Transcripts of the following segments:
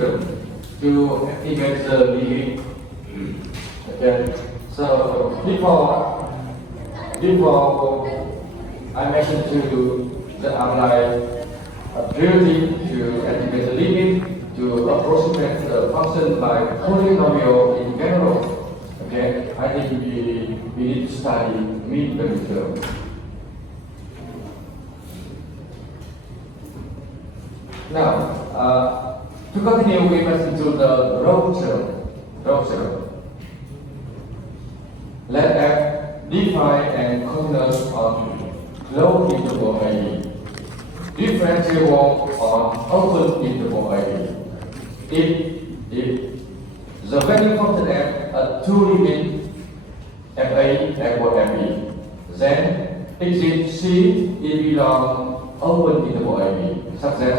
to activate the lead. Okay, so before I mentioned to the outline ability to activate the limit to approximate the function by polynomial in general. Okay, I think we need to study mean value term. Now, to continue, we must into the row term. Let F define and continuous on closed interval A, differentiable on open interval A. If the value function F at two limits FA equal FB, then exit C it belong open interval AB, such that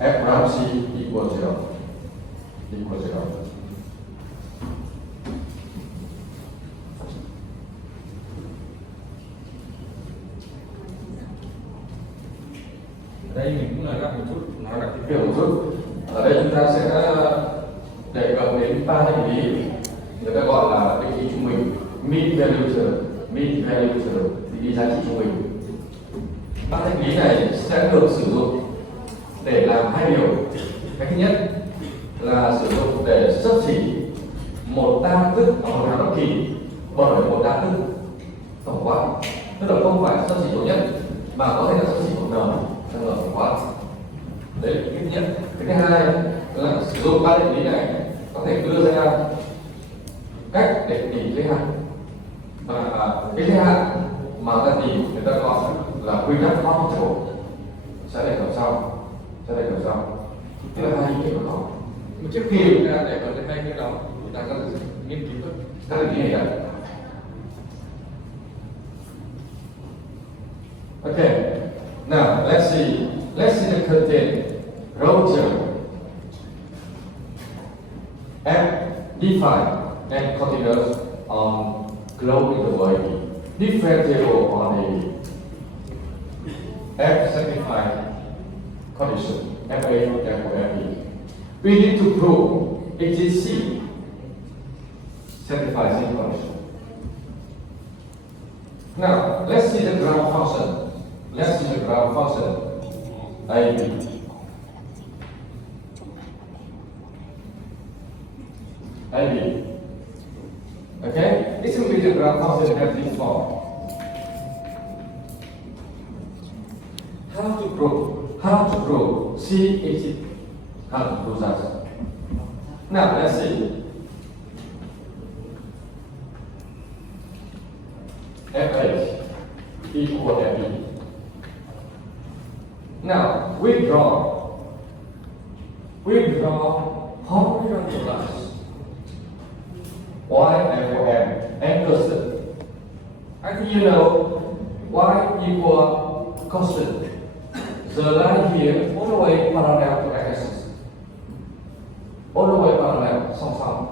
F prime C equals 0. Đây mình cũng là gặp một chút nói là Hiểu một chút. Ở đây chúng ta sẽ đề cập đến ba định lý, người ta gọi là định lý trung bình, mean value term, định lý giá trị trung bình. Ba định lý này sẽ được sử dụng để làm hai điều. Cái thứ nhất là sử dụng để xấp xỉ một đa thức ở một hàm bất kỳ bởi một đa thức tổng quát, tức là không phải xấp xỉ độ nhất mà có thể là xấp xỉ một n trong tổng quát. Đấy là cái thứ nhất. Cái thứ hai là sử dụng ba định lý này có thể đưa ra cách để tìm giới hạn, và cái giới hạn mà ta tìm người ta gọi là quy tắc optimal. Sẽ đề cập sau. Tức là hai ý nghĩa của nó. trước khi chúng ta để có cái hai cái đó chúng ta cần phải nghiên cứu Các định lý này. Okay. Now let's see the content. Row term. F define and continuous on closed interval AB, differentiable on AB. F satisfy condition FA equal FB. We need to prove exit C satisfies this condition. Now let's see the ground function. AB. Okay, this will be the ground function at this form. How to prove C exit? How to prove that? Now let's see. FH equal FB. Now we draw polynomial class y equal m and constant. I think you know y equal constant. The line here all the way parallel to x-axis. All the way parallel, song.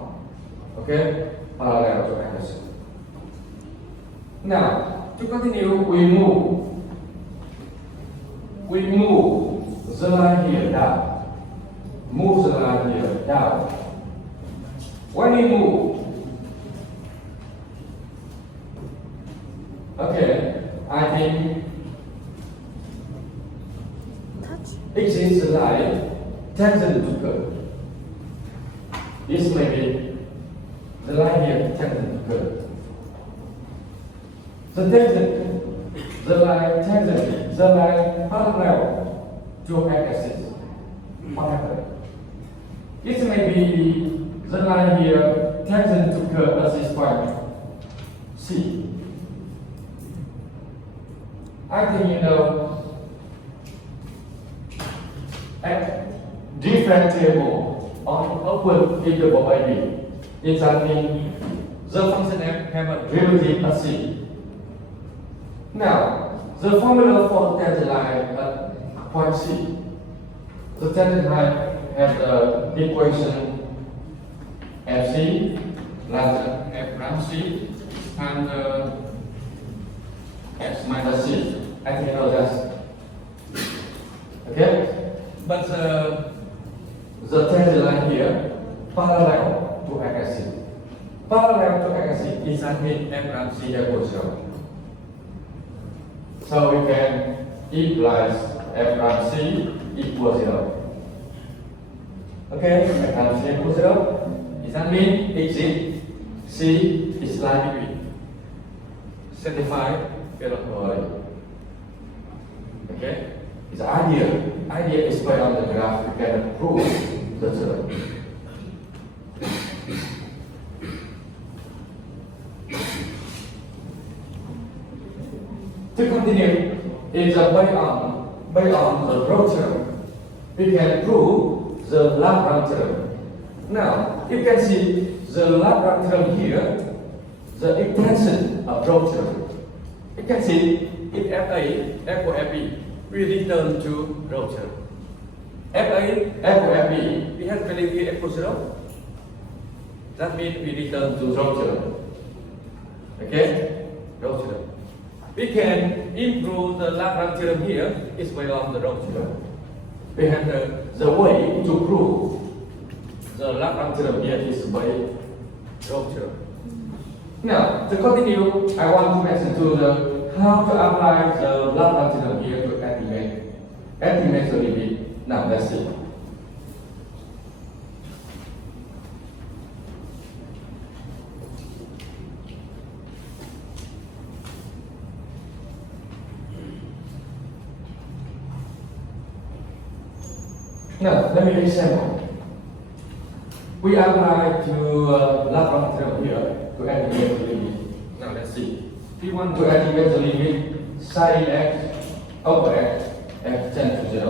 Okay? Parallel to x-axis. Now, to continue, we move the line here down. Move the line here down. When we move, okay, I think exit the line tangent to curve. This may be the line here tangent to curve. The line parallel to x-axis. What happened? This may be the line here tangent to curve at this point C. I think you know F differentiable on open interval AB. It means the function F have a derivative at C. Now, the formula for the tangent line at point C. The tangent line has the equation FC plus F prime C and X minus C. I think you know that. Okay? But the tangent line here parallel to x-axis. Parallel to x-axis is that mean f prime c equals 0. So we can imply f prime c equals 0. Okay, f prime c equals 0. Is that mean exit c is line between 75 electrons. Okay, it's ideal. Idea is by on the graph we can prove the theorem. To continue, is by on the road theorem, we can prove the Lagrange theorem. Now, you can see the Lagrange theorem here, the extension of road theorem. You can see if Fa equal Fb, we return to road theorem. Fa equal Fb, we have value here equal 0. That means we return to road theorem. Okay, road theorem. We can improve the Lagrange theorem here is by on the road theorem. We have the way to prove the Lagrange theorem here is by road theorem. Now, to continue, I want to mention to the how to apply the Lagrange theorem here to estimate the limit. Now, let's see. Now, let me example. We apply to Lagrange theorem here to estimate the limit. Now, let's see. We want to estimate the limit sin x over x f tends to 0.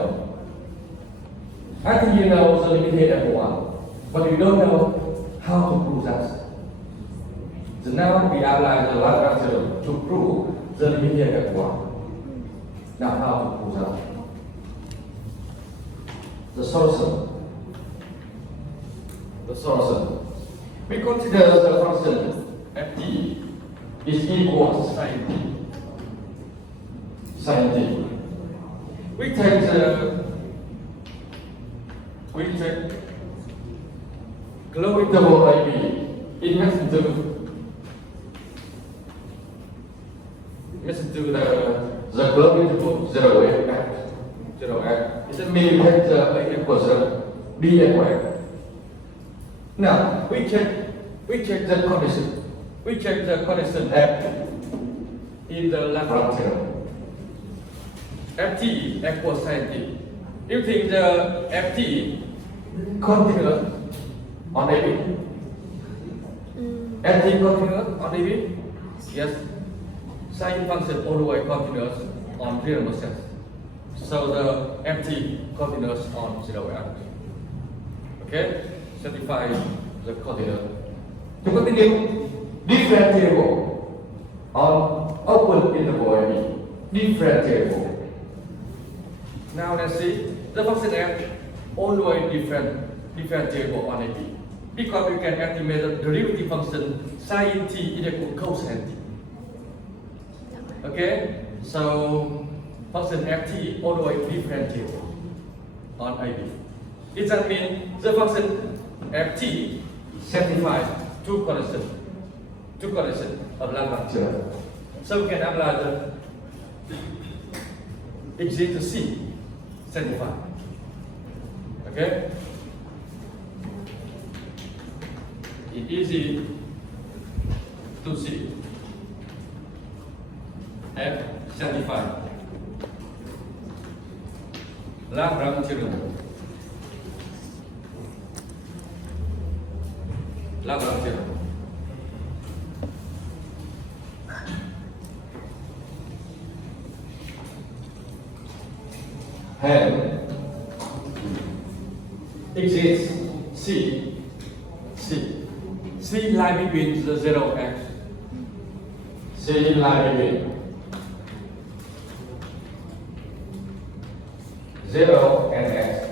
I think you know the limit here at 1, but you don't know how to prove that. So now we apply the Lagrange theorem to prove the limit here at 1. Now, how to prove that? The solution. We consider the function ft is equal to sin t. We take closed interval AB. It has to the closed interval 0x. It means we have A equals B equals X. Now we check the condition. We check the condition F in the Lagrange theorem. Ft equals sin t. You think the Ft continuous on AB? Ft continuous on AB? Yes. Sin function always continuous on real motion. So the Ft continuous on 0x. Okay? Certify the continuous. To continue, differentiable on open interval AB. Differentiable. Now let's see the function f always differentiable on AB because we can estimate the derivative function sin t is equal to cosine t. Okay, so function ft always differentiable on AB. It that means the function ft satisfies two conditions of Lagrange theorem. So we can apply the exit to C. Satisfied. Okay? It's easy to see. F satisfied. Lagrange theorem. Lagrange theorem. Have exists C lie between the 0x. C lie between 0 and x.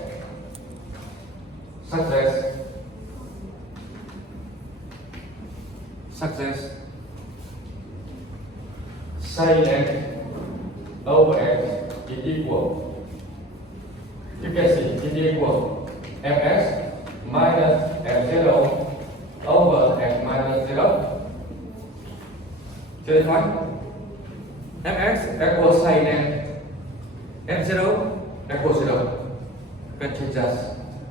Success sin x over x is equal. You can see it is equal fx minus f0 over x minus 0. Chưa được thôi. Fx equals sin n. F0 equals 0. Can change us.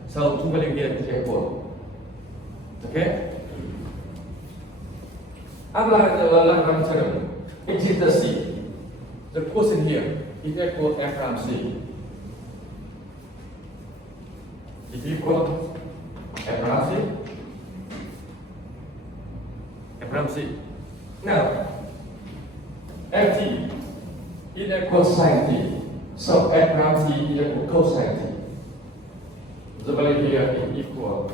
So two value here is equal. Okay? Apply the Lagrange theorem. It is the C. The quotient here is equal to f from C. Is equal f from C. F from C. Now, ft is equal to sin t. So f from t is equal to cosine t. The value here is equal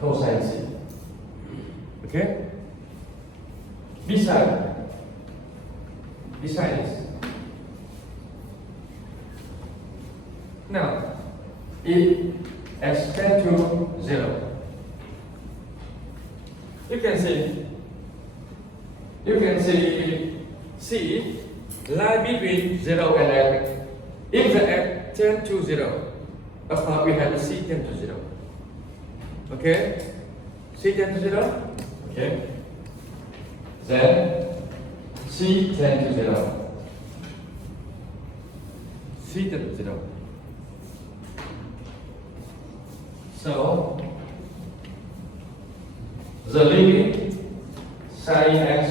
cosine c. Okay? Besides this. Now, if x tends to 0, you can see C lie between 0 and x. If the x tends to 0, of course we have C tends to 0. Okay? C tends to 0? Okay. Then C tends to 0. C tends to 0. So the limit sin x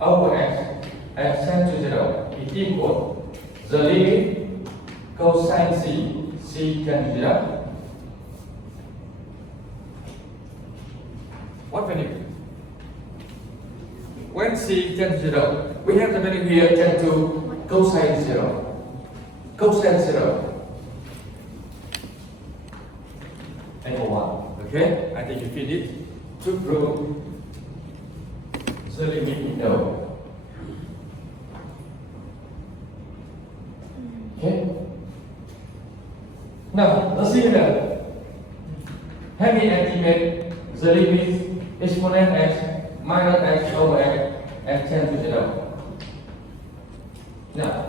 over x tends to 0 is equal the limit cosine c tends to 0. What value? When c tends to 0, we have the value here tend to cosine 0. Cosine 0. Angle 1. Okay? I think you feel it. To prove the limit is no. Okay? Now, the similar. Having estimate the limit exponent x minus x over x tends to 0. Now,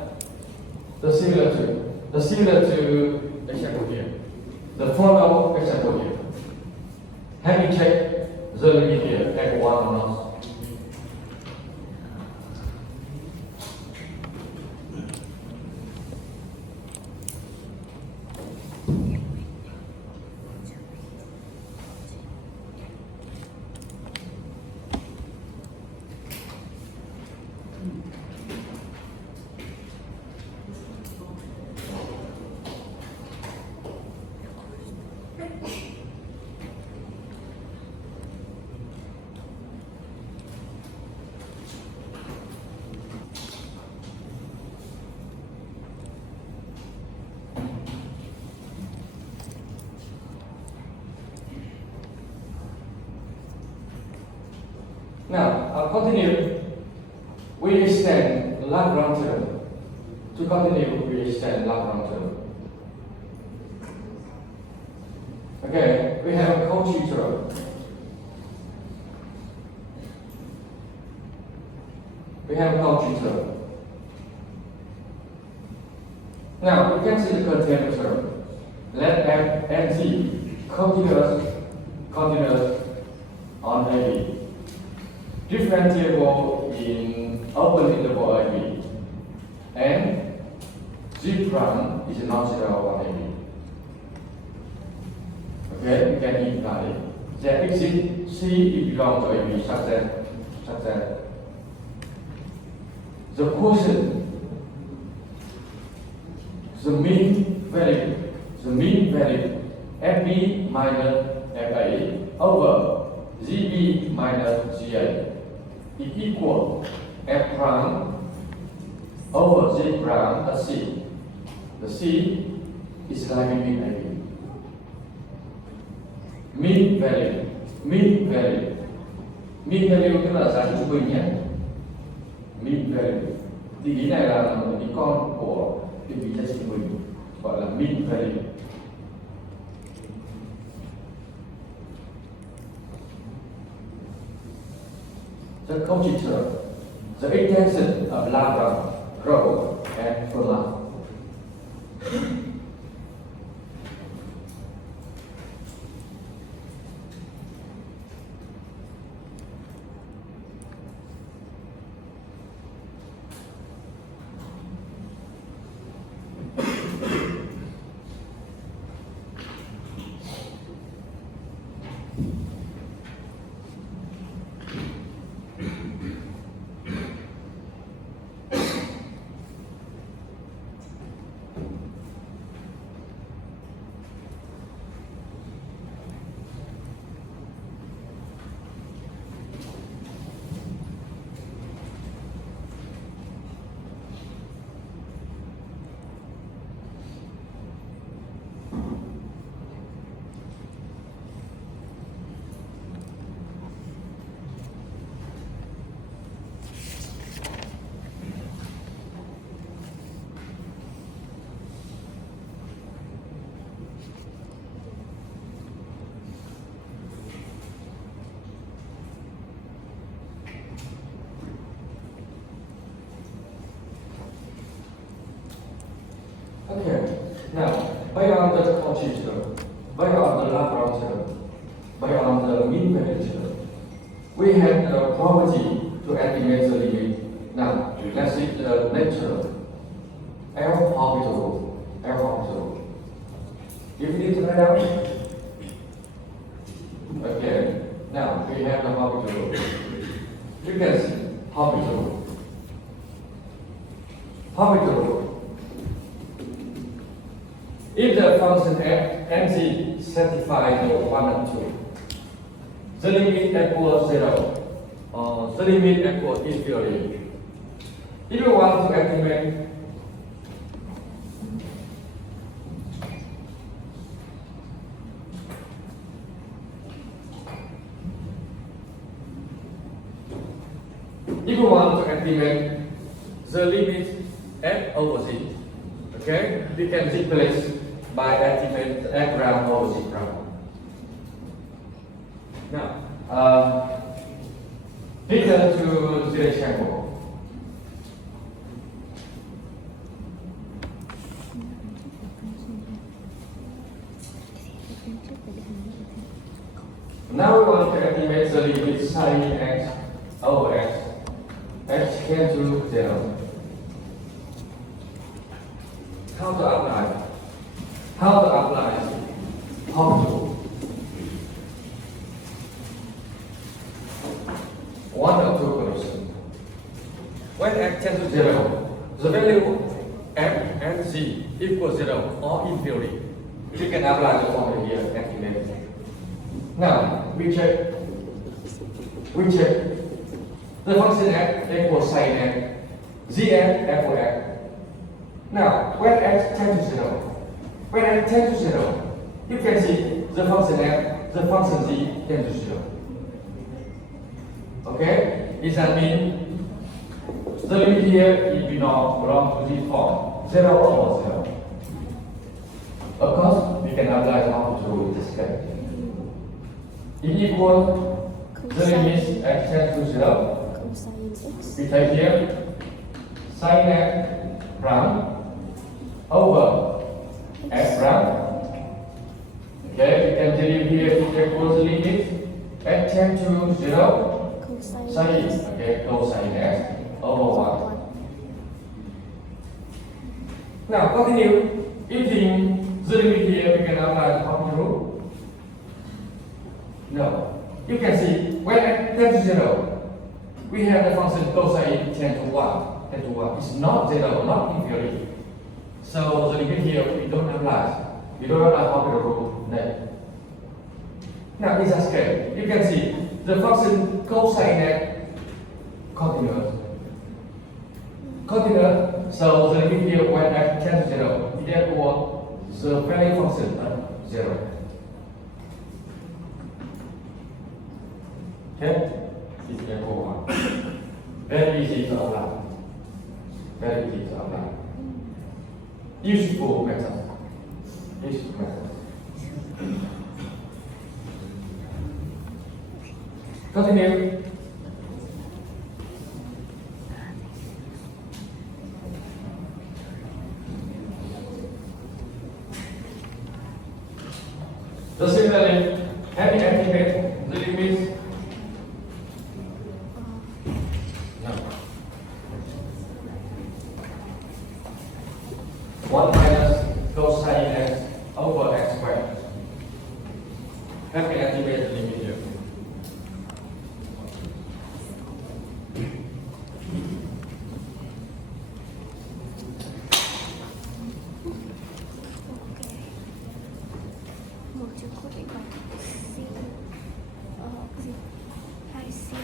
the similar to example here. The follow example here. Having checked the limit here, x1 or not. Now, I'll continue. We extend Lagrange theorem. To continue, we extend Lagrange theorem. Okay, we have a Cauchy theorem. Now, we can see the container theorem. Let f and t continuous on AB. Differentiable in open interval AB, and G prime is non-zero on AB. Okay, we can imply that exist C belongs to AB such that the quotient, the mean value FB minus FA over GB minus GA is equal F prime over G prime at C. The C is lying in AB. Mean value tức là giá trị trung bình nhé. Mean value thì ý này là một cái con của cái vị giá trị trung bình gọi là mean value. The Cauchy theorem, the extension of Lagrange, Rho, and Fermat. Okay, now, by on the Cauchy term, by on the Lagrange term, by on the mean value term, we have the property to estimate the limit. Now, let's see the nature. L orbital, L orbital. If you need to write out, okay, now we have the orbital. You can see orbital. Orbital. If the function f and g satisfy the 1 and 2, the limit equals 0, the limit equals infinity. If you want to estimate the limit f over z, okay, we can replace by estimate the f over z prime. Now, return to the example. Now we want to estimate the limit sin x over x. X can to 0. How to apply? How to apply? How to? One of two conditions. When x tends to 0, the value f and z equals 0 or infinity. You can apply the formula here and estimate. Now we check. The function f equals sin x, zf f of x. Now, when x tends to 0, you can see the function f, the function z tends to 0. Okay? Does that mean the limit here belongs to this form, 0 over 0. Of course, we can apply how to do this step. It equals the limit x tends to 0. We take here sin x prime over x prime. Okay, we can derive here to equals the limit x tends to 0 sin, okay, cosine x over 1. Now continue. Using the limit here, we can apply the common rule. No, you can see when x tends to 0. We have the function cosine 10 to 1. 10 to 1 is not 0, not infinity. So the limit here we don't apply. We don't apply orbital rule. No. Now in that case, you can see the function cosine x continuous. So the limit here when x tends to 0, therefore the value function is 0. Okay? Is equal 1. Very easy to apply. Very easy to apply. Useful method. Useful method. Continue. So similarly, having estimate the limit. Have can activate the limit here. Một chữ cốt định bằng sin cái gì 2 sin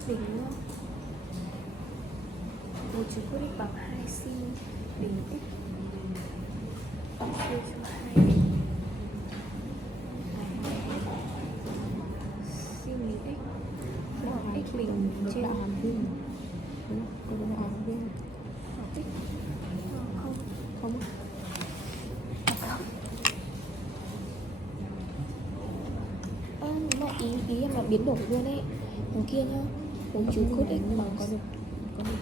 x bình đúng không? Một chữ cốt định bằng 2 sin bình x chia cho 2 sin bình x hoặc x bình trên hàm viên đúng không? Có hàm viên hoặc x không không nhưng mà ý em là biến đổi luôn ấy, đằng kia nhá, bốn chữ cốt x mà có được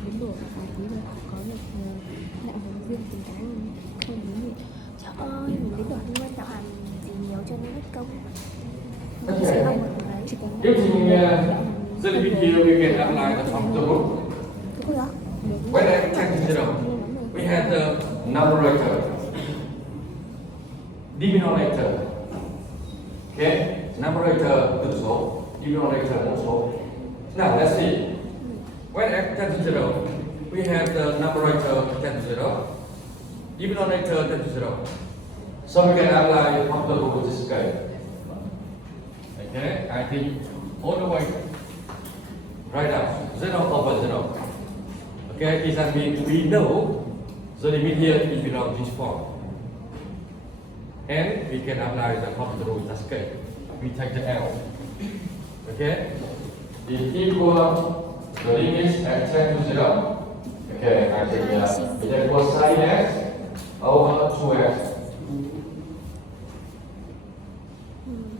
biến đổi và tí là có được đạo hàm riêng tính toán luôn, không biến gì. Trời ơi, mình biến đổi luôn đạo hàm gì nhiều cho nên mất công. Mình sẽ học một cái chỉ cần Using the limit here, we can apply the function rule. cái đó. When x tends to 0, we have the numerator, denominator. Okay, numerator tự số, denominator mẫu số. Now let's see. When x tends to 0, we have the numerator tends to 0, denominator tends to 0. So we can apply the function rule in this case. Okay, I think all the way right up 0 over 0. Okay, this means we know the limit here is belong to this form. And we can apply the function rule in this case. We take the L. Okay? Is equal the limit x tends to 0. Okay, I take it equals sin x over 2x.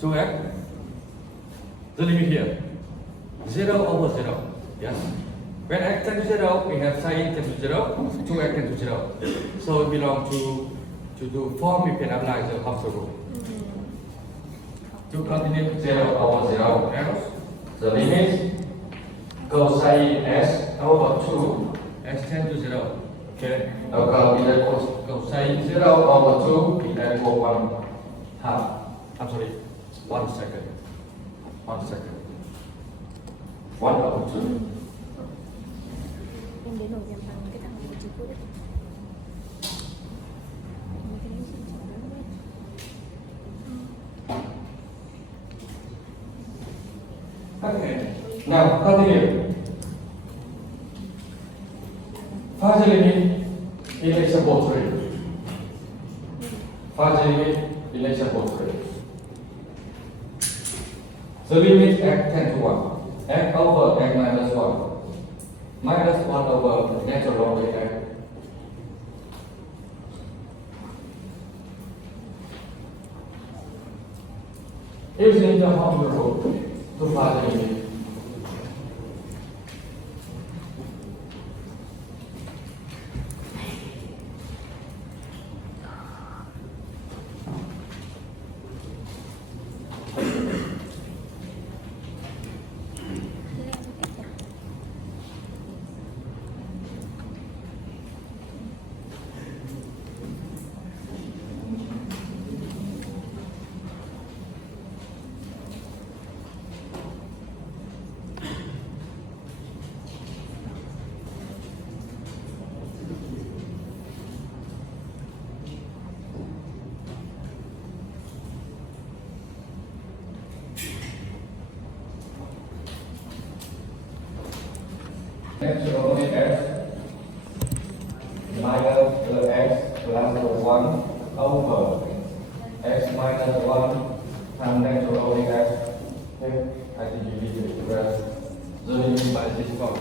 2x. The limit here 0 over 0. Yes. When x tends to 0, we have sin tends to 0, 2x tends to 0. So it belongs to the form we can apply the function rule. To continue 0 over 0. else, The limit cosine x over 2. x tends to 0. Okay. It equals Cosine 0 over 2 it equals 1 half. I'm sorry, 1 second. 1 second. 1 over 2. Em biến đổi nhằm bằng cái thằng một chữ cốt x. Mấy cái đấy xin chào lắm đấy. Okay. Now continue. Find the limit in example 3. Find the limit in example 3. The limit x tends to 1. X over x minus 1. Minus 1 over natural log x. Using the formula rule to find the limit. X over x minus the x plus the 1 over x minus 1 times natural log x. Okay, I think you need to express the limit by this form.